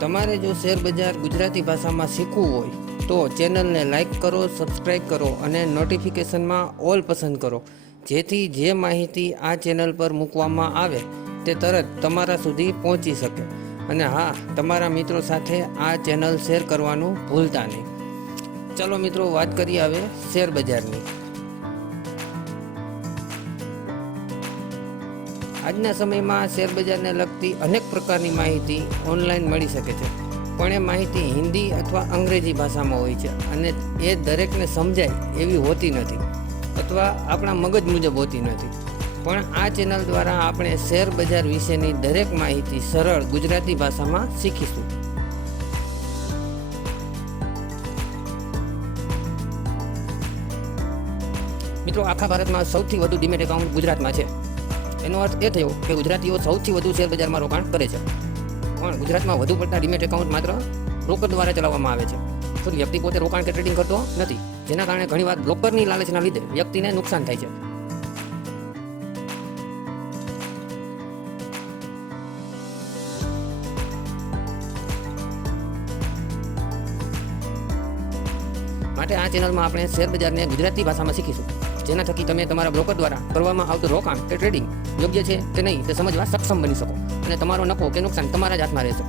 તમારે જો શેર બજાર ગુજરાતી ભાષામાં શીખવું હોય તો ચેનલને લાઈક કરો, સબસ્ક્રાઈબ કરો અને નોટિફિકેશનમાં ઓલ પસંદ કરો, જેથી જે માહિતી આ ચેનલ પર મૂકવામાં આવે તે તરત તમારા સુધી પહોંચી શકે. અને હા, તમારા મિત્રો સાથે આ ચેનલ શેર કરવાનું ભૂલતા નહીં. ચલો મિત્રો, વાત કરીએ હવે શેર બજારની. આજના સમયમાં શેર બજારને લગતી અનેક પ્રકારની માહિતી ઓનલાઈન મળી શકે છે, પણ એ માહિતી હિન્દી અથવા અંગ્રેજી ભાષામાં હોય છે અને એ દરેકને સમજાય એવી હોતી નથી અથવા આપણા મગજ મુજબ હોતી નથી. પણ આ ચેનલ દ્વારા આપણે શેર બજાર વિશેની દરેક માહિતી સરળ ગુજરાતી ભાષામાં શીખીશું. મિત્રો, આખા ભારતમાં સૌથી વધુ ડીમેટ એકાઉન્ટ ગુજરાતમાં છે. એનો અર્થ એ થયો કે ગુજરાતીઓ સૌથી વધુ શેર બજારમાં રોકાણ કરે છે. પણ ગુજરાતમાં વધુ પડતા ડીમેટ એકાઉન્ટ માત્ર બ્રોકર દ્વારા ચલાવવામાં આવે છે. તો વ્યક્તિ પોતે રોકાણ કે ટ્રેડિંગ કરતો નથી, જેના કારણે ઘણીવાર બ્રોકરની લાલચના લીધે વ્યક્તિને નુકસાન થાય છે. માટે આ ચેનલમાં આપણે શેર બજારને ગુજરાતી ભાષામાં શીખીશું, જેના થકી તમે તમારા બ્રોકર દ્વારા કરવામાં આવતું રોકાણ કે ટ્રેડિંગ યોગ્ય છે કે નહીં તે સમજવા સક્ષમ બની શકો અને તમારો નફો કે નુકસાન તમારા જ હાથમાં રહેશે.